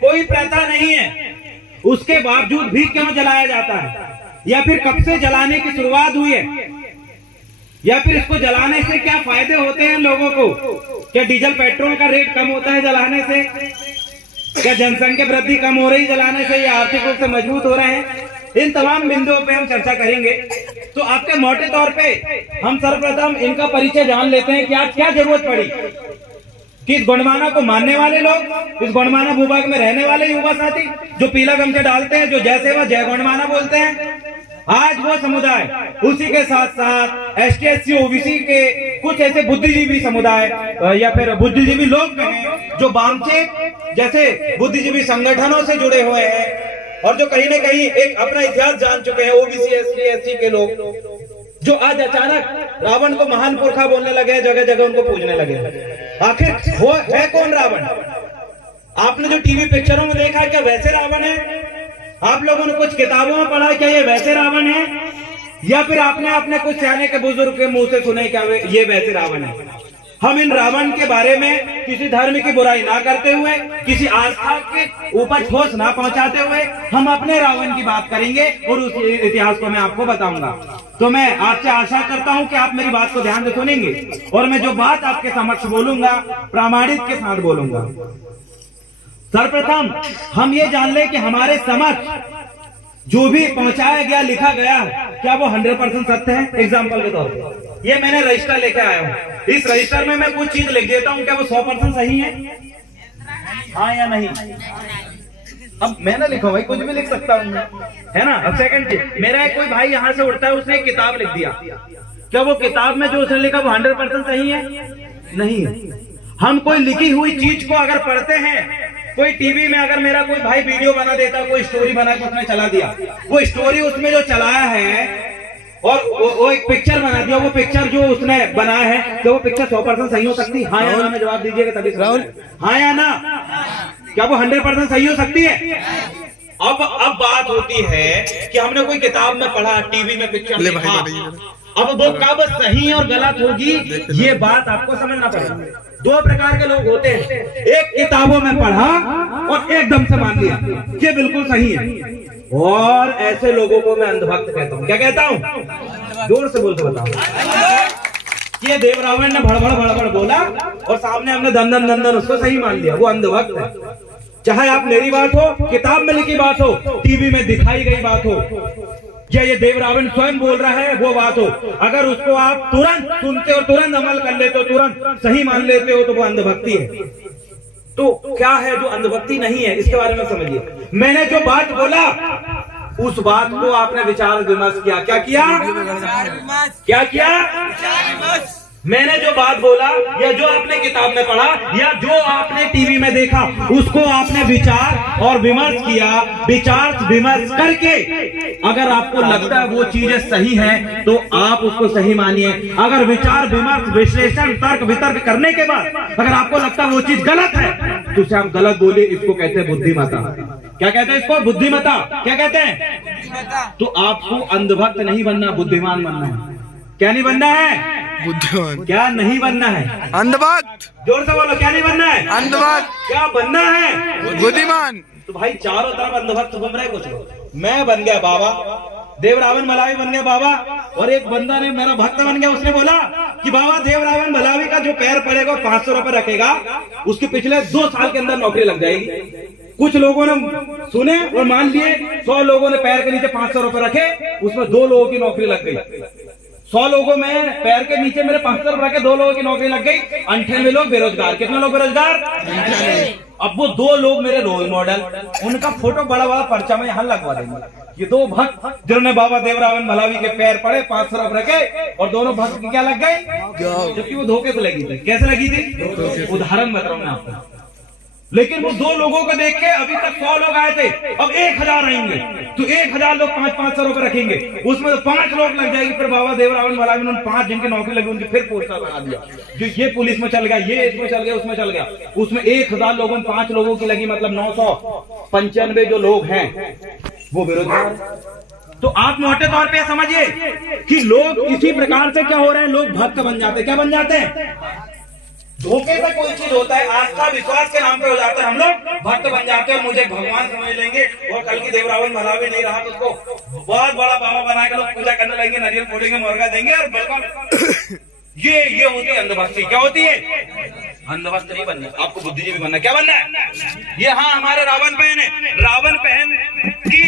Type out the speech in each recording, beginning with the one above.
कोई प्रथा नहीं है, उसके बावजूद भी क्यों जलाया जाता है? या फिर कब से जलाने की शुरुआत हुई है? या फिर इसको जलाने से क्या फायदे होते हैं लोगों को? क्या डीजल पेट्रोल का रेट कम होता है जलाने से? क्या जनसंख्या वृद्धि कम हो रही जलाने से, या आर्थिक रूप से मजबूत हो रहे हैं? इन तमाम बिंदुओं पे हम चर्चा करेंगे। तो आपके मोटे तौर पे हम सर्वप्रथम इनका परिचय जान लेते हैं कि आज क्या जरूरत पड़ी कि इस गोंडवाना को मानने वाले लोग, इस गोंडवाना भूभाग में रहने वाले युवा साथी जो पीला गमछा डालते हैं, जो जय सेवा जय गोंडवाना बोलते हैं, आज वो समुदाय, उसी के साथ साथ एसटी एससी ओबीसी के कुछ ऐसे बुद्धिजीवी समुदाय या फिर बुद्धिजीवी लोग हैं जो वामचेक जैसे बुद्धिजीवी संगठनों से जुड़े हुए हैं और जो कहीं न कहीं एक अपना इतिहास जान चुके हैं, ओबीसी एसटी एससी के लोग, जो आज अचानक रावण को महान पुरखा बोलने लगे, जगह जगह उनको पूजने लगे। आखिर वो है कौन रावण? आपने जो टीवी पिक्चरों में देखा है, क्या वैसे रावण है? आप लोगों ने कुछ किताबों में पढ़ा, क्या ये वैसे रावण है? या फिर आपने अपने कुछ सियाने के बुजुर्ग के मुंह से सुने क्या ये वैसे रावण है? हम इन रावण के बारे में किसी धर्म की बुराई ना करते हुए, किसी आस्था के ऊपर ठोस ना पहुंचाते हुए, हम अपने रावण की बात करेंगे और उस इतिहास को मैं आपको बताऊंगा। तो मैं आपसे आशा करता हूं कि आप मेरी बात को ध्यान से सुनेंगे और मैं जो बात आपके समक्ष बोलूंगा प्रामाणिक के साथ बोलूंगा। सर्वप्रथम हम ये जान ले कि हमारे समक्ष जो भी पहुंचाया गया, लिखा गया, क्या वो 100% सत्य है? एग्जाम्पल के तौर पर ये मैंने रजिस्टर लेके आया हूँ। इस रजिस्टर में मैं कुछ चीज लिख देता हूँ, क्या वो 100% सही है? हाँ या नहीं? अब मैंने लिखा भाई, कुछ भी लिख सकता हूँ, है ना। अब सेकंड चीज, मेरा कोई भाई यहाँ से उठता है, उसने एक किताब लिख दिया, क्या वो किताब में जो उसने लिखा वो 100% सही है? नहीं है। हम कोई लिखी हुई चीज को अगर पढ़ते हैं, कोई टीवी में अगर मेरा कोई भाई वीडियो बना देता, कोई स्टोरी बना के उसने चला दिया, वो स्टोरी उसमें जो चलाया है और वो एक पिक्चर बना दिया, वो पिक्चर जो उसने बनाया है, तो वो पिक्चर 100% सही हो सकती है? हाँ या ना में जवाब दीजिएगा तभी। राहुल, हाँ या ना? क्या वो 100% सही हो सकती है? अब बात होती है कि हमने कोई किताब में पढ़ा, टीवी में पिक्चर देखा, अब वो कब सही और गलत होगी ये बात आपको समझना पड़ेगा। दो प्रकार के लोग होते हैं, एक किताबों में पढ़ा और एकदम से मान लिया ये बिल्कुल सही है, और ऐसे लोगों को मैं अंधभक्त कहता हूँ। क्या कहता हूँ? जोर से बोल के बताओ। ये देव रावण ने भड़बड़ भड़बड़ बोला और सामने हमने दंदन दंदन उसको सही मान लिया, वो अंधभक्त है। चाहे आप मेरी बात हो, किताब में लिखी बात हो, टीवी में दिखाई गई बात हो, या ये देव रावण स्वयं बोल रहा है वो बात हो, अगर उसको आप तुरंत सुनते हो, तुरंत अमल कर लेते हो, तुरंत सही मान लेते हो, तो वो अंधभक्ति है। तो क्या है जो अंधभक्ति नहीं है, इसके बारे में समझिए। मैंने जो बात बोला उस बात को आपने विचार विमर्श किया। क्या किया? क्या किया? मैंने जो बात बोला या जो आपने किताब में पढ़ा या जो आपने टीवी में देखा, उसको आपने विचार और विमर्श किया। विचार विमर्श करके अगर आपको लगता है वो चीजें सही है तो आप उसको सही मानिए। अगर विचार विमर्श विश्लेषण तर्क वितर्क करने के बाद अगर आपको लगता है वो चीज गलत है तो उसे आप गलत बोले। इसको कहते हैं बुद्धिमता। क्या कहते हैं इसको? बुद्धिमता। क्या कहते हैं? तो आपको अंधभक्त नहीं बनना, बुद्धिमान बनना है। क्या नहीं बनना है? बुद्धिमान। क्या नहीं बनना है? अंधभक्त। जोर से बोलो, क्या नहीं बनना है? अंधभक्त। क्या बनना है? बुद्धिमान। तो भाई चारों तरफ अंधभक्त घूम रहे कुछ लोग। मैं बन गया बाबा, देव रावण मलावी बन गया बाबा, और एक बंदा ने मेरा भक्त बन गया, उसने बोला कि बाबा देव रावण मलावी का जो पैर पड़ेगा 500 रुपए रखेगा, उसके पिछले 2 साल के अंदर नौकरी लग जाएगी। कुछ लोगों ने सुने और मान लिए, 100 लोगों ने पैर के नीचे 500 रुपए रखे, उसमें 2 लोगों की नौकरी लग गई। 100 लोगों में पैर के नीचे मेरे 500 रुपए के 2 लोगों की नौकरी लग गई। 98 लोग बेरोजगार। कितने लोग बेरोजगार? 98। अब वो 2 लोग मेरे रोल मॉडल, उनका फोटो बड़ा बड़ा पर्चा में यहाँ लगवा देंगे। ये 2 भक्त जिन्होंने बाबा देव रावण मलावी के पैर पड़े 500 रुपए के, और दोनों भक्त की क्या लग गई? जबकि वो धोखे से लगी थी। कैसे लगी थी? उदाहरण बता रहा हूं मैं आपको। लेकिन वो 2 लोगों को देख के अभी तक 100 लोग आए थे, अब 1000 रहेंगे, तो 1000 लोग 500 रुपए रखेंगे, उसमें तो 5 लोग लग जाएंगे। फिर बाबा देव रावण मलावी ने 5 जिनकी नौकरी लगी उनकी फिर पोस्टर बना दिया, जो ये पुलिस में चल गया, ये इसमें चल गया, उसमें चल गया। उसमें 1000 लोगों में 5 लोगों की लगी, मतलब 995 जो लोग हैं वो बेरोजगार। तो आप मोटे तौर पे समझिए कि लोग इसी प्रकार से क्या हो रहे हैं, लोग भक्त बन जाते हैं। क्या बन जाते हैं? धोखे से कोई चीज होता है, आस्था विश्वास के नाम पे हो जाता है, हम लोग भक्त बन जाते हैं, मुझे भगवान समझ लेंगे, और कल की देव रावण भला भी नहीं रहा तो उसको बहुत बड़ा बाबा बना के लोग पूजा करने लगेंगे, नारियल फोड़ेंगे, मुर्गा देंगे, और बिल्कुल ये होती है अंधभक्ति। क्या होती है? अंधभक्त नहीं बनना, आपको बुद्धिजीवी बनना। क्या बनना है? ये हाँ हमारे रावण बहन है, रावण बहन की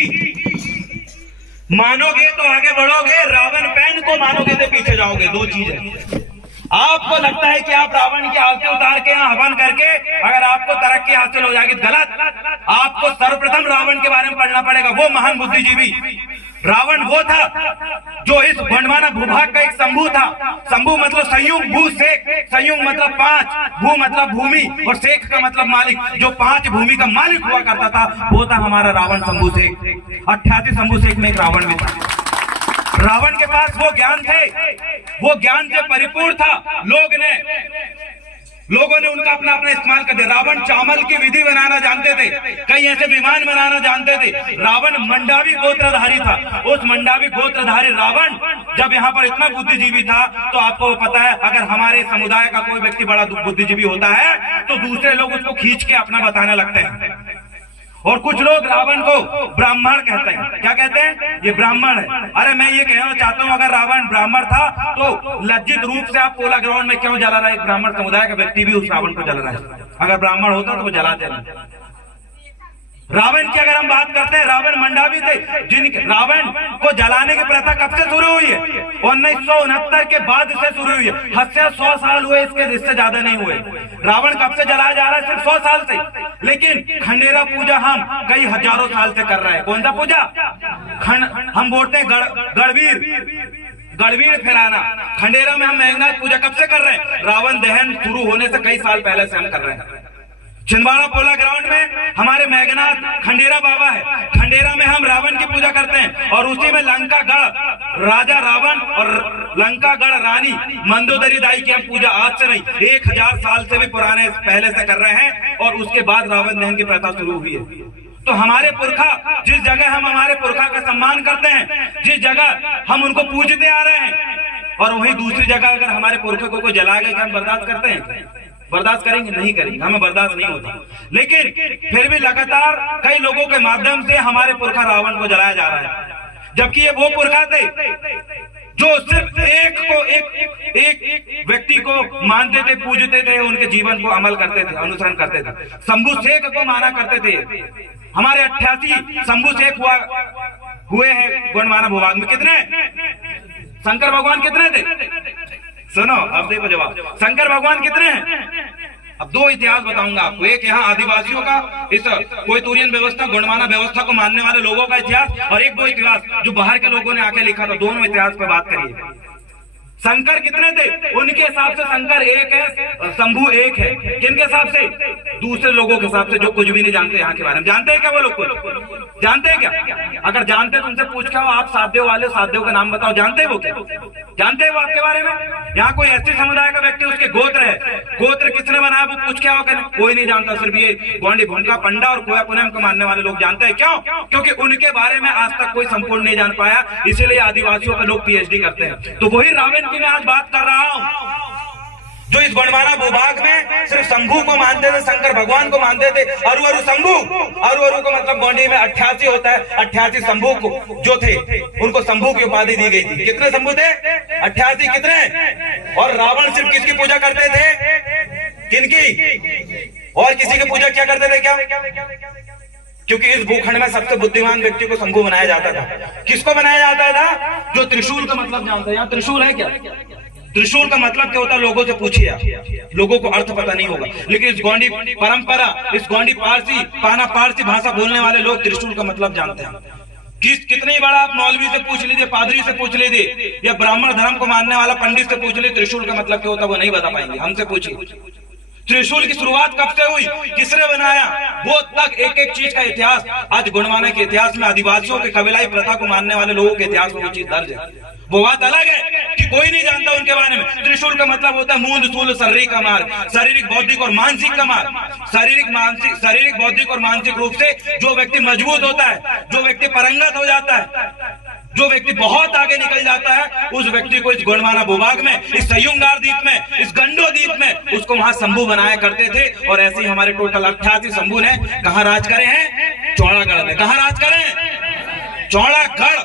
मानोगे तो आगे बढ़ोगे, रावण बहन को मानोगे तो पीछे जाओगे। दो चीज है। आपको लगता है कि आप रावण की आरती उतार के यहाँ हवन करके अगर आपको तरक्की हासिल हो जाएगी, गलत। आपको सर्वप्रथम रावण के बारे में पढ़ना पड़ेगा। वो महान बुद्धिजीवी रावण वो था जो इस गोंडवाना भूभाग का एक शंभु था। शंभु मतलब संयुग, भू शेख, संयुग मतलब 5, भू मतलब भूमि और शेख का मतलब मालिक। जो 5 भूमि का मालिक हुआ करता था वो था हमारा रावण शंभु शेख। 88 शंभु शेख में एक रावण भी था। रावण के पास वो ज्ञान थे, वो ज्ञान से परिपूर्ण था। लोगों ने उनका अपना अपना इस्तेमाल कर दिया। रावण चावल की विधि बनाना जानते थे, कई ऐसे विमान बनाना जानते थे। रावण मंडावी गोत्रधारी था। उस मंडावी गोत्रधारी रावण जब यहाँ पर इतना बुद्धिजीवी था तो आपको पता है, अगर हमारे समुदाय का कोई व्यक्ति बड़ा बुद्धिजीवी होता है तो दूसरे लोग उसको खींच के अपना बताने लगते हैं। और कुछ लोग रावण को ब्राह्मण कहते हैं। क्या कहते हैं? ये ब्राह्मण है। अरे मैं ये कहना चाहता हूं, अगर रावण ब्राह्मण था तो लज्जित रूप से आप पोला ग्राउंड में क्यों जला रहा है? एक ब्राह्मण समुदाय का व्यक्ति भी उस रावण को जल रहा है। अगर ब्राह्मण होता तो वो जलाते नहीं। रावण की अगर हम बात करते हैं, रावण मंडावी थे, रावण को जलाने की प्रथा कब से शुरू हुई है? 1969 के बाद से शुरू हुई है। हद से 100 साल हुए, इससे ज्यादा नहीं हुए। रावण कब से जलाया जा रहा है? सिर्फ 100 साल से। लेकिन खंडेरा पूजा हम कई हजारों साल से कर रहे हैं। कौन सा पूजा? हम बोलते हैं गढ़वीर फहराना। खंडेरा में हम मेघनाथ पूजा कब से कर रहे हैं? रावण दहन शुरू होने से कई साल पहले से हम कर रहे हैं। छिंदवाड़ा पोला ग्राउंड में हमारे मेघनाथ खंडेरा बाबा है। खंडेरा में हम रावण की पूजा करते हैं और उसी में लंका गढ़ राजा रावण और लंका गढ़ रानी मंदोदरी दाई की हम पूजा आज से नहीं 1000 साल से भी पुराने पहले से कर रहे हैं। और उसके बाद रावण दहन की प्रथा शुरू हुई है। तो हमारे पुरखा, जिस जगह हम हमारे पुरखा का सम्मान करते हैं, जिस जगह हम उनको पूजते आ रहे हैं, और वहीं दूसरी जगह अगर हमारे पुरखे को जला गया, हम बर्दाश्त करते हैं? बर्दाश्त करेंगे? नहीं करेंगे, हमें बर्दाश्त नहीं होता। लेकिन फिर भी लगातार कई लोगों के माध्यम से हमारे पुरखा रावण को जलाया जा रहा है। जबकि ये वो पुरखा थे जो सिर्फ एक व्यक्ति को मानते थे, पूजते थे, उनके जीवन को अमल करते थे, अनुसरण करते थे। शंभु शेख को माना करते थे। हमारे 88 शंभु शेख हुए हैं गोंडवाना भूभाग में। कितने? शंकर भगवान कितने थे? सुनो, अब देखो जवाब। शंकर भगवान कितने हैं? अब 2 इतिहास बताऊंगा आपको। एक यहाँ आदिवासियों का, इस कोयतुरियन व्यवस्था, गोंडवाना व्यवस्था को मानने वाले लोगों का इतिहास, और एक वो इतिहास जो बाहर के लोगों ने आके लिखा था। दोनों इतिहास पे बात करिए। शंकर कितने थे? उनके हिसाब से शंकर एक है और शंभु एक है। किनके हिसाब से? दूसरे लोगों के हिसाब से जो कुछ भी नहीं जानते यहाँ के बारे में। जानते हैं क्या वो लोग? कुछ जानते हैं क्या? अगर जानते तो उनसे पूछ के आप साधदेव वाले, साधदेव का नाम बताओ। जानते हैं वो क्या? जानते हैं वो आपके बारे में? यहाँ कोई ऐसे समुदाय का व्यक्ति, उसके गोत्र है, गोत्र किसने बनाया वो पूछ के आओ। कोई नहीं जानता। सिर्फ ये गोंडी भोंडा पंडा और कोया पुनम को मानने वाले लोग जानते हैं। क्यों? क्योंकि उनके बारे में आज तक कोई संपूर्ण नहीं जान पाया, इसीलिए आदिवासियों पे लोग PhD करते हैं। तो वही रावण की मैं आज बात कर रहा हूँ जो इस गोंडवाना भूभाग में सिर्फ शंभु को मानते थे, शंकर भगवान को मानते थे। अरु शंभु, अरु को मतलब गोंडी में 88 होता है। 88 शंभु को जो थे उनको शंभु की उपाधि दी गई थी। कितने शंभु थे? 88। कितने? और रावण सिर्फ किसकी पूजा करते थे? किनकी? और किसी की पूजा क्या करते थे? क्या? क्योंकि इस भूखंड में सबसे बुद्धिमान व्यक्ति को शंभु बनाया जाता था। किसको बनाया जाता था? जो त्रिशूल का मतलब जानता है। यहाँ त्रिशूल है क्या? त्रिशूल का मतलब क्या होता है? लोगों से पूछिए, लोगों को अर्थ पता नहीं होगा। लेकिन इस गोंडी परंपरा, इस गोंडी पारसी, पाना पारसी भाषा बोलने वाले लोग त्रिशूल का मतलब जानते हैं। कितनी बड़ा आप मौलवी से पूछ लीजिए, पादरी से पूछ लीजिए, या ब्राह्मण धर्म को मानने वाला पंडित से पूछ लीजिए, त्रिशूल का मतलब क्या होता है वो नहीं बता पाएंगे। हमसे पूछिए त्रिशूल की शुरुआत कब से हुई, किसने बनाया, वो तक एक एक चीज का इतिहास आज गोंडवाना के इतिहास में, आदिवासियों के कबीलाई प्रथा को मानने वाले लोगों के इतिहास में वो चीज दर्ज है। वो बात अलग है कि कोई नहीं जानता उनके बारे में। त्रिशूल का मतलब होता है मूंद सूल शरीर का मार, शारीरिक बौद्धिक और मानसिक का मार। शारीरिक बौद्धिक और मानसिक रूप से जो व्यक्ति मजबूत होता है, जो व्यक्ति परंगत हो जाता है, जो व्यक्ति बहुत आगे निकल जाता है उस व्यक्ति को इस गोंडवाना भूभाग में, इस सयुंगार द्वीप में, इस गंडो द्वीप में उसको वहां शंभू बनाया करते थे। और ऐसे ही हमारे टोटल 88 शंभू ने कहां राज करे हैं? चौड़ागढ़ में। कहां राज करें? चौड़ागढ़।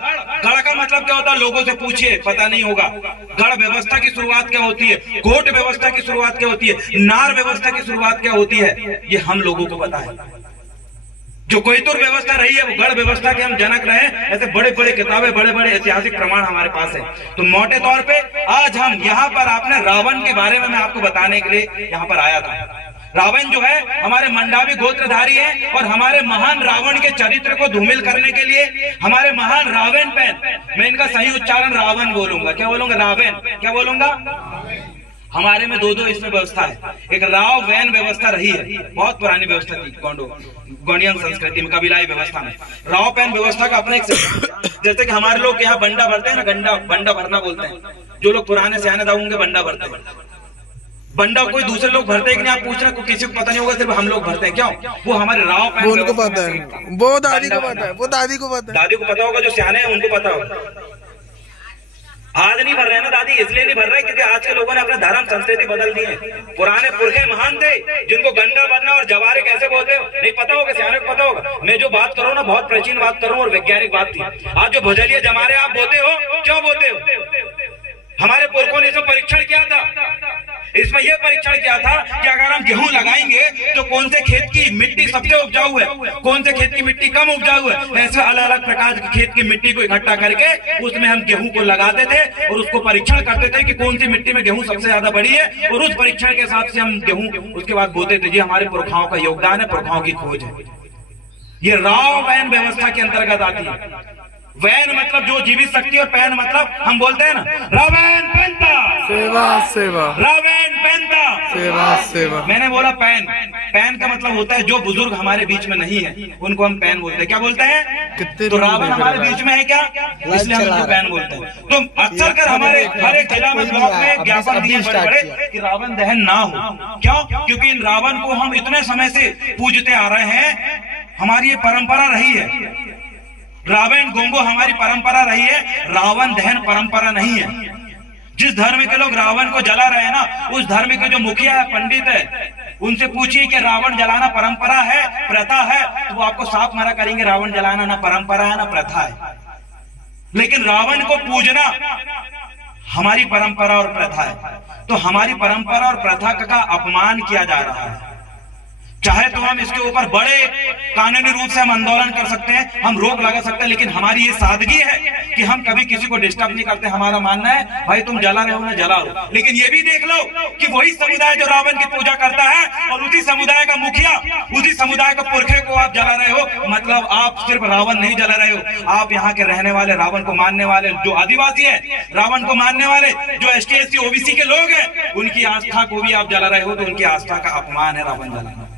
गढ़ का मतलब क्या होता है? लोगों से पूछिए, पता नहीं होगा। गढ़ व्यवस्था की शुरुआत क्या होती है, कोट व्यवस्था की शुरुआत क्या होती है, नार व्यवस्था की शुरुआत क्या होती है, ये हम लोगों को पता है। जो कोयतुर व्यवस्था रही है वो गढ़ व्यवस्था के हम जनक रहे। ऐसे बड़े बड़े किताबें, बड़े बड़े ऐतिहासिक प्रमाण हमारे पास है। तो मोटे तौर पे आज हम यहाँ पर आपने रावण के बारे में मैं आपको बताने के लिए यहाँ पर आया था। रावण जो है हमारे मंडावी गोत्रधारी है और हमारे महान रावण के चरित्र को धूमिल करने के लिए हमारे महान रावण पैन, मैं इनका सही उच्चारण रावण बोलूंगा, क्या बोलूंगा? रावण। क्या बोलूंगा? हमारे में दो इसमें व्यवस्था है। एक राव वैन व्यवस्था रही है, बहुत पुरानी व्यवस्था थी गोंडियन संस्कृति में, कबीलाई व्यवस्था में। राव पैन व्यवस्था का अपना एक जैसे कि हमारे लोग यहाँ बंडा भरते हैं ना, बंडा भरना बोलते हैं। जो लोग पुराने सियाने दाऊंगे बंडा भरते हैं। बंडा कोई दूसरे लोग भरते हैं कि नहीं आप पूछ रहे हैं, किसी को पता नहीं होगा, सिर्फ हम लोग भरते हैं। क्यों? वो हमारे राव पैन उनको पता है, वो दादी को पता है, वो दादी को पता है, दादी को पता होगा, जो सियाने हैं उनको पता होगा। आज नहीं भर रहे हैं ना दादी, इसलिए नहीं भर रहे क्योंकि आज के लोगों ने अपना धर्म संस्कृति बदल दी है। पुराने पुरखे महान थे जिनको गंडा बनना और जवारे कैसे बोलते हो नहीं पता होगा, सियाने को पता होगा। मैं जो बात करूँ ना बहुत प्राचीन बात करूँ और वैज्ञानिक बात थी। आज जो भजलिया जमारे आप बोते हो, क्यों बोते हो? हमारे पुरखों ने इसमें परीक्षण किया था। इसमें यह परीक्षण किया था कि अगर हम गेहूं लगाएंगे तो कौन से खेत की मिट्टी सबसे उपजाऊ है, कौन से खेत की मिट्टी कम उपजाऊ है। ऐसे अलग अलग प्रकार के खेत की मिट्टी को इकट्ठा करके उसमें हम गेहूं को लगाते थे और उसको परीक्षण करते थे कि कौन सी मिट्टी में गेहूं सबसे ज्यादा बड़ी है, और उस परीक्षण के हिसाब से हम गेहूं उसके बाद बोते थे। ये हमारे पुरखाओं का योगदान है, पुरखाओं की खोज है। ये राव वैन व्यवस्था के अंतर्गत आती है। वैन मतलब जो जीवित शक्ति और पैन मतलब हम बोलते हैं ना, रावण पेंता सेवा सेवा, रावण पेंता सेवा सेवा। मैंने बोला पैन। पैन का मतलब होता है जो बुजुर्ग हमारे बीच में नहीं है उनको हम पैन बोलते हैं। क्या बोलते हैं? तो रावण हमारे बीच में है क्या, इसलिए हम उनको पैन बोलते हैं। तो अक्सर कर हमारे हर एक जिला में ब्लॉक में ज्ञापन दिए बड़े बड़े कि रावण दहन ना हो। क्यों? क्योंकि इन रावण को हम इतने समय से पूजते आ रहे हैं, हमारी ये परंपरा रही है। रावण गोंगो हमारी परंपरा रही है, रावण दहन परंपरा नहीं है। जिस धर्म के लोग रावण को जला रहे हैं ना, उस धर्म के जो मुखिया है, पंडित है, उनसे पूछिए कि रावण जलाना परंपरा है, प्रथा है, तो वो आपको साफ मना करेंगे रावण जलाना ना परंपरा है ना प्रथा है। लेकिन रावण को पूजना हमारी परंपरा और प्रथा है। तो हमारी परंपरा और प्रथा का अपमान किया जा रहा है। चाहे तो हम इसके ऊपर बड़े कानूनी रूप से हम आंदोलन कर सकते हैं, हम रोक लगा सकते हैं, लेकिन हमारी ये सादगी है कि हम कभी किसी को डिस्टर्ब नहीं करते। हमारा मानना है भाई तुम जला रहे हो ना जलाओ, लेकिन ये भी देख लो कि वही समुदाय जो रावण की पूजा करता है और उसी समुदाय का मुखिया, उसी समुदाय का पुरखे को आप जला रहे हो। मतलब आप सिर्फ रावण नहीं जला रहे हो, आप यहाँ के रहने वाले, रावण को मानने वाले जो आदिवासी है, रावण को मानने वाले जो ST SC OBC के लोग हैं, उनकी आस्था को भी आप जला रहे हो। तो उनकी आस्था का अपमान है रावण जलाना।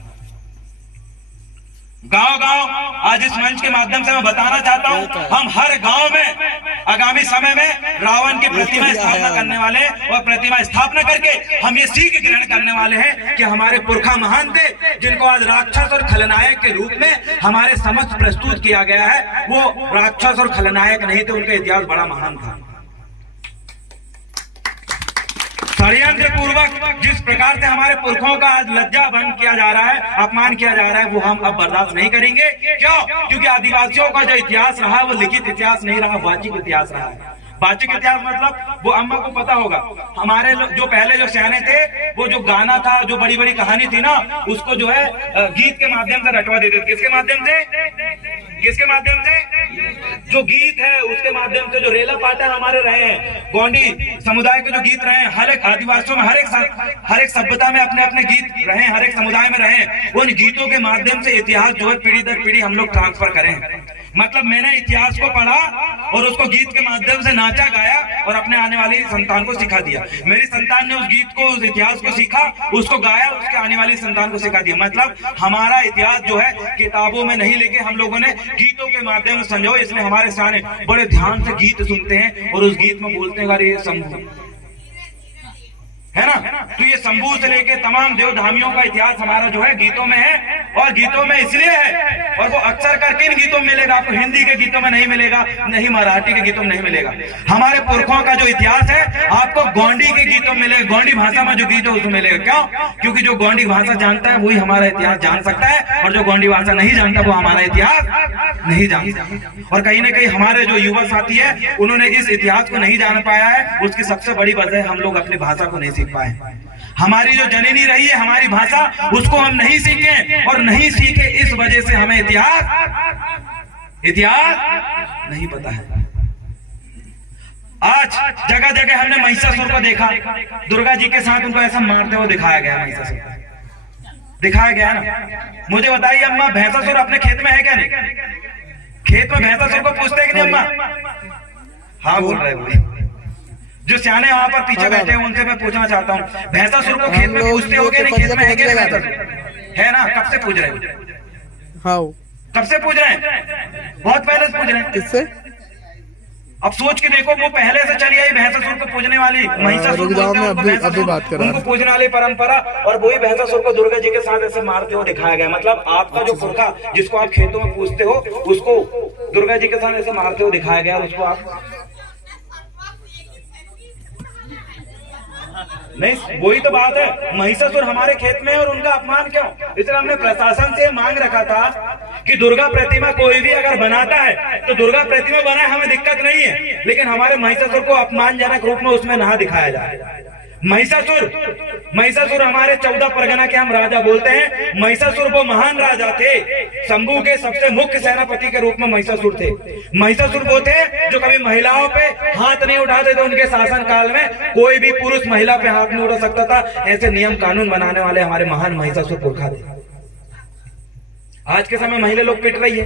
गांव गांव आज इस मंच के माध्यम से मैं बताना चाहता हूं, हम हर गांव में आगामी समय में रावण की प्रतिमा स्थापना करने वाले और प्रतिमा स्थापना करके हम ये सीख ग्रहण करने वाले हैं कि हमारे पुरखा महान थे, जिनको आज राक्षस और खलनायक के रूप में हमारे समक्ष प्रस्तुत किया गया है। वो राक्षस और खलनायक नहीं थे, उनका इतिहास बड़ा महान था। षड्यंत्र पूर्वक जिस प्रकार से हमारे पुरखों का आज लज्जा भंग किया जा रहा है, अपमान किया जा रहा है, वो हम अब बर्दाश्त नहीं करेंगे। क्यों? क्योंकि आदिवासियों का जो इतिहास रहा है वो लिखित इतिहास नहीं रहा, वाचिक इतिहास रहा है। वाचिक इतिहास मतलब वो अम्मा को पता होगा, हमारे जो पहले जो सियाने थे वो जो गाना था, जो बड़ी बड़ी कहानी थी ना, उसको जो है गीत के माध्यम से रटवा देते थे। किसके माध्यम से? किसके माध्यम से? जो गीत है उसके माध्यम से। जो रेला पाटा हमारे रहे हैं, गोंडी समुदाय के जो गीत रहे हैं, हर एक आदिवासियों में हर एक सभ्यता में अपने अपने गीत रहे हैं, हर एक समुदाय में रहे हैं। उन गीतों के माध्यम से इतिहास जो है पीढ़ी दर पीढ़ी हम लोग ट्रांसफर करें। मतलब मैंने इतिहास को पढ़ा और उसको गीत के माध्यम से नाचा गाया और अपने आने वाली संतान को सिखा दिया। मेरी संतान ने उस गीत को, उस इतिहास को सीखा, उसको गाया, उसके आने वाली संतान को सिखा दिया। मतलब हमारा इतिहास जो है किताबों में नहीं लेके हम लोगों ने गीतों के माध्यम से समझो। इसलिए हमारे सामने बड़े ध्यान से गीत सुनते हैं और उस गीत में बोलते हैं अरे ये शंभू, है ना। तो ये शंभू से लेके तमाम देवधामियों का इतिहास हमारा जो है गीतों में है, और गीतों में इसलिए है, और वो अक्सर करके इन गीतों में मिलेगा, आपको हिंदी के गीतों में नहीं मिलेगा, नहीं मराठी के गीतों में नहीं मिलेगा। हमारे पुरखों का जो इतिहास है आपको गोंडी के गीतों में मिलेगा, गोंडी भाषा में जो गीत है उसमें मिलेगा। क्यों? क्योंकि जो गोंडी भाषा जानता है वही हमारा इतिहास जान सकता है, और जो गोंडी भाषा नहीं जानता वो हमारा इतिहास नहीं जानता। और कहीं ना कहीं हमारे जो युवा साथी है उन्होंने इस इतिहास को नहीं जान पाया है, उसकी सबसे बड़ी वजह हम लोग अपनी भाषा को नहीं सीख पाए। हमारी जो जननी रही है हमारी भाषा, उसको हम नहीं सीखे, और नहीं सीखे इस वजह से हमें इतिहास नहीं पता है। आज जगह जगह हमने महिषासुर को देखा, दुर्गा जी के साथ उनको ऐसा मारते हुए दिखाया गया, महिषासुर दिखाया गया ना। मुझे बताइए अम्मा, भैंसासुर अपने खेत में है क्या? नहीं, खेत में भैंसासुर को पूछते हैं कि नहीं अम्मा? हाँ बोल रहे हैं। जो सियाने वहां पर पीछे बैठे हैं उनसे मैं पूछना चाहता हूँ, भैंसासुर को खेत में पूछते होगे नहीं, खेत में है क्या भैंसासुर? है ना। कब से पूछ रहे हैं? हाँ, कब से पूछ रहे हैं? बहुत पहले से पूछ रहे हैं। किससे? अब सोच के देखो, वो पहले से चली आई भैंसासुर को पूजने वाली, महिषासुर बोलते हैं उनको पूजने वाली परंपरा, और वही भैंसासुर को दुर्गा जी के साथ ऐसे मारते हुए दिखाया गया। मतलब आपका जो पुरखा जिसको आप खेतों में पूजते हो उसको दुर्गा जी के साथ ऐसे मारते हुए दिखाया गया, उसको आप नहीं। वही तो बात है, महिषासुर हमारे खेत में है और उनका अपमान क्यों? इसलिए हमने प्रशासन से मांग रखा था कि दुर्गा प्रतिमा कोई भी अगर बनाता है तो दुर्गा प्रतिमा बनाए, हमें दिक्कत नहीं है, लेकिन हमारे महिषासुर को अपमानजनक रूप में उसमें ना दिखाया जाए। महिषासुर हमारे 14 परगना के हम राजा बोलते हैं। महिषासुर वो महान राजा थे, शंभू के सबसे मुख्य सेनापति के रूप में महिषासुर थे। महिषासुर वो थे जो कभी महिलाओं पे हाथ नहीं उठाते थे, उनके शासन काल में कोई भी पुरुष महिला पे हाथ नहीं उठा सकता था। ऐसे नियम कानून बनाने वाले हमारे महान महिषासुर पुरखा थे। आज के समय महिला लोग पिट रही है,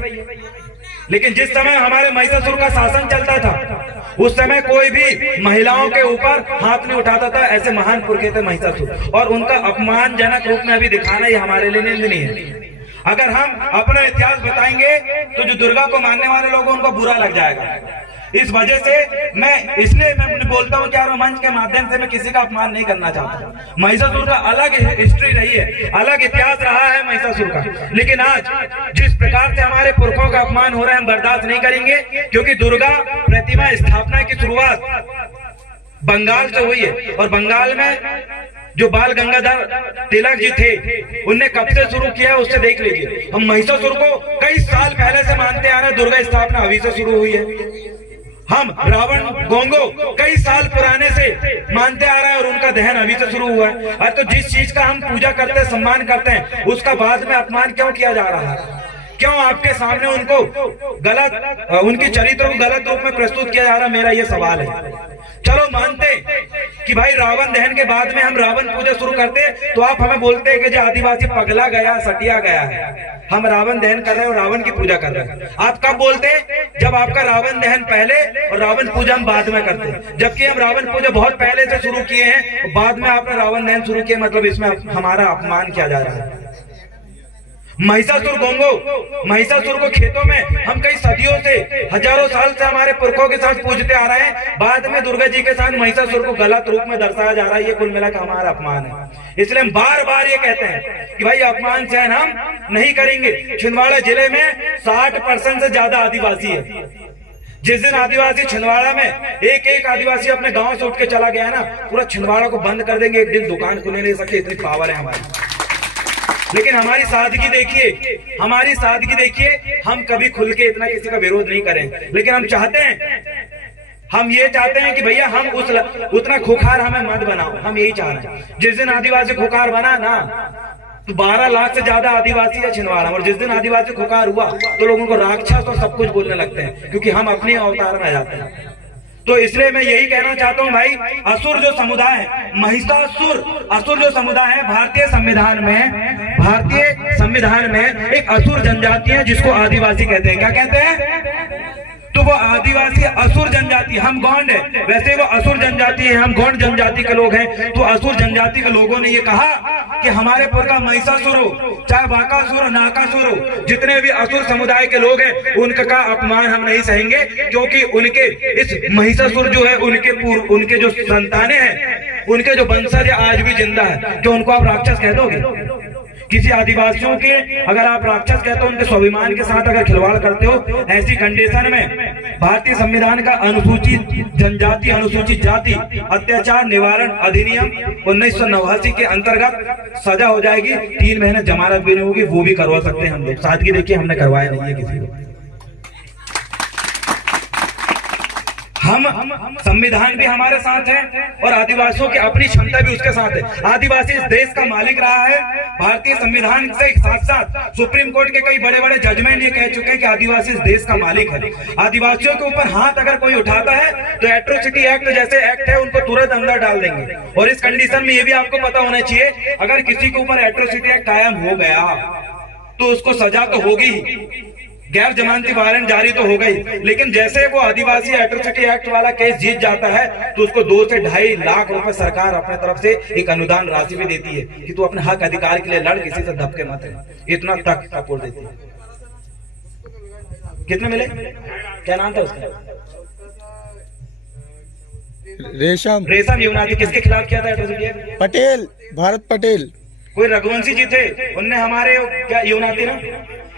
लेकिन जिस समय हमारे महिषासुर का शासन चलता था उस समय कोई भी महिलाओं के ऊपर हाथ नहीं उठाता था। ऐसे महान पुरखे थे महिषासुर, और उनका अपमानजनक रूप में अभी दिखाना ये हमारे लिए निंदनीय है। अगर हम अपना इतिहास बताएंगे तो जो दुर्गा को मानने वाले लोग उनको बुरा लग जाएगा। इस वजह से इसलिए मैं बोलता हूँ कि यार मंच के माध्यम से मैं किसी का अपमान नहीं करना चाहता। महिषासुर का अलग हिस्ट्री रही है, अलग इतिहास रहा है महिषासुर का, लेकिन आज जिस प्रकार से हमारे पुरखों का अपमान हो रहा है हम बर्दाश्त नहीं करेंगे। क्योंकि दुर्गा प्रतिमा स्थापना की शुरुआत बंगाल से हुई है, और बंगाल में जो बाल गंगाधर तिलक जी थे उनने कब से शुरू किया उससे देख लीजिए। हम महिषासुर को कई साल पहले से मानते आ रहे हैं, दुर्गा स्थापना अभी से शुरू हुई है। हम रावण गोंगो कई साल पुराने से मानते आ रहे हैं और उनका दहन अभी से शुरू हुआ है। और तो जिस चीज का हम पूजा करते हैं, सम्मान करते हैं, उसका बाद में अपमान क्यों किया जा रहा है? क्यों आपके सामने उनको गलत, उनके चरित्र को गलत रूप में प्रस्तुत किया जा रहा है? मेरा ये सवाल है। चलो मानते कि भाई रावण दहन के बाद में हम रावण पूजा शुरू करते, तो आप हमें बोलते हैं कि जो आदिवासी पगला गया, सटिया गया है, हम रावण दहन कर रहे हैं और रावण की पूजा कर रहे हैं। आप कब बोलते हैं? जब आपका रावण दहन पहले और रावण पूजा हम बाद में करते हैं, जबकि हम रावण पूजा बहुत पहले से शुरू किए हैं, बाद में आपने रावण दहन शुरू किया। मतलब इसमें हमारा अपमान किया जा रहा है। महिषासुर गोंगो, महिषासुर को खेतों में हम कई सदियों से, हजारों साल से हमारे पुरखों के साथ पूजते आ रहे हैं। बाद में दुर्गा जी के साथ महिषासुर को गलत रूप में दर्शाया जा रहा है। ये कुल मिलाकर हमारा अपमान है। इसलिए हम बार बार ये कहते हैं कि भाई अपमान सहन हम नहीं करेंगे। छिंदवाड़ा जिले में 60% से ज्यादा आदिवासी है। जिस दिन आदिवासी छिंदवाड़ा में एक आदिवासी अपने गांव से उठ के चला गया ना, पूरा छिंदवाड़ा को बंद कर देंगे, एक दिन दुकान खुलने नहीं सकते, इतनी पावर है हमारी। लेकिन हमारी सादगी देखिए, हमारी सादगी देखिए, हम कभी खुल के इतना किसी का विरोध नहीं करें, लेकिन हम चाहते हैं, हम ये चाहते हैं कि भैया हम उतना खुखार हमें मत बनाओ। हम यही चाह रहे हैं। जिस दिन आदिवासी खुखार बना ना, तो 12 लाख से ज्यादा आदिवासी है छिंदवाड़ा, और जिस दिन आदिवासी खुखार हुआ तो लोगों को राक्षस और सब कुछ बोलने लगते हैं, क्योंकि हम अपने अवतार में आ जाते हैं। तो इसलिए मैं यही कहना चाहता हूं भाई, असुर जो समुदाय है, महिषासुर असुर जो समुदाय है, भारतीय संविधान में एक असुर जनजाति है जिसको आदिवासी कहते हैं। क्या कहते हैं? तो वो आदिवासी असुर जनजाति, हम गौंड है, वैसे वो असुर जनजाति है, हम गौंड जनजाति के लोग हैं। तो असुर जनजाति के लोगों ने ये कहा कि हमारे पुरखा महिषासुर हो, चाहे बाकासुर हो, नाकासुर हो, जितने भी असुर समुदाय के लोग हैं उनका अपमान हम नहीं सहेंगे, क्योंकि उनके इस महिषासुर जो है उनके जो संतानें हैं उनके जो वंशज आज भी जिंदा है, जो उनको आप राक्षस कह दोगे? किसी आदिवासियों के अगर आप राक्षस कहते हो, उनके स्वाभिमान के साथ अगर खिलवाड़ करते हो, ऐसी कंडीशन में भारतीय संविधान का अनुसूचित जनजाति अनुसूचित जाति अत्याचार निवारण अधिनियम 1989 के अंतर्गत सजा हो जाएगी, 3 महीने जमानत भी नहीं होगी, वो भी करवा सकते हैं हम लोग। सादगी देखिए, हमने करवाया नहीं है किसी को। हम संविधान भी हमारे साथ है और आदिवासियों की अपनी क्षमता भी उसके साथ है। आदिवासी इस देश का मालिक रहा है। भारतीय संविधान से साथ साथ सुप्रीम कोर्ट के कई बड़े बड़े जजमेंट ये कह चुके हैं कि आदिवासी इस देश का मालिक है। आदिवासियों के ऊपर हाथ अगर कोई उठाता है तो एट्रोसिटी एक्ट जैसे एक्ट है उनको तुरंत अंदर डाल देंगे। और इस कंडीशन में ये भी आपको पता होना चाहिए, अगर किसी के ऊपर एट्रोसिटी एक्ट कायम हो गया तो उसको सजा तो होगी ही, गैर जमानती वारंट जारी तो हो गई, लेकिन जैसे वो आदिवासी एट्रोसिटी एक्ट वाला केस जीत जाता है तो उसको 2 से 2.5 लाख रुपए सरकार अपने तरफ से एक अनुदान राशि भी देती है कि तू अपने हक अधिकार के लिए लड़, किसी से धक्के मत है। इतना तक सपोर्ट देती है। कितने मिले? क्या नाम था उसका? रेशम युवनाथी। किसके खिलाफ किया था एट्रोसिटी एक्ट? पटेल, भारत पटेल। कोई रघुवंशी जी थे, उनने हमारे क्या युवनाथी ना,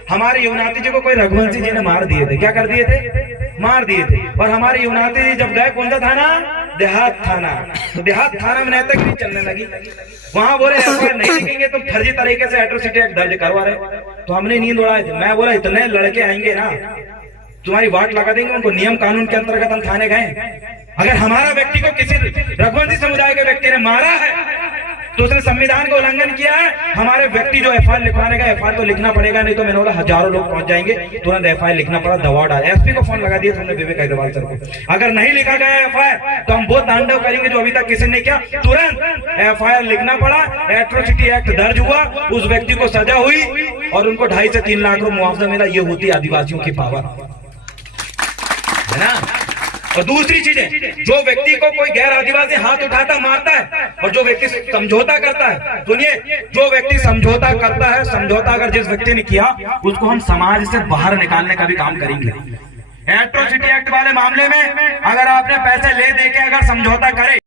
हमारे युवनाथी जी को कोई रघुवंशी जी ने मार दिए थे। क्या कर दिए थे? मार दिए थे। और हमारे युवनाथी जी जब गए कौन सा थाना? देहात थाना। तो देहात थाना में नैतिक चलने लगी, वहां बोले एफआईआर नहीं लिखेंगे तो फर्जी तरीके से एट्रोसिटी एक्ट दर्ज करवा रहे। तो हमने नींद उड़ाए थे। मैं बोला इतने लड़के आएंगे ना, तुम्हारी वाट लगा देंगे, उनको नियम कानून के अंतर्गत हम थाने गए। अगर हमारा व्यक्ति को किसी रघुवंशी समुदाय के व्यक्ति ने मारा है तो उसने संविधान का उल्लंघन किया है। हमारे व्यक्ति जो एफआईआर लिखवाने का, एफआईआर तो लिखना पड़ेगा, नहीं तो मैंने बोला हजारों लोग पहुंच जाएंगे, तुरंत एफआईआर लिखना पड़ा, दबाव डाला। एसपी को फोन लगा दिया तुमने विवेक अग्रवाल सर को, अगर नहीं लिखा गया एफआईआर तो हम वो तांडव करेंगे जो अभी तक किसी ने किया। तुरंत एफआईआर लिखना पड़ा, एट्रोसिटी एक्ट दर्ज हुआ, उस व्यक्ति को सजा हुई और उनको 2.5 से 3 लाख रुपए मुआवजा मिला। ये होती आदिवासियों की पावर है ना। और दूसरी चीजें, जो व्यक्ति को कोई गैर आदिवासी हाथ उठाता मारता है और जो व्यक्ति समझौता करता है, सुनिए, जो व्यक्ति समझौता करता है, समझौता अगर जिस व्यक्ति ने किया उसको हम समाज से बाहर निकालने का भी काम करेंगे। एट्रोसिटी एक्ट वाले मामले में अगर आपने पैसे ले दे के अगर समझौता करे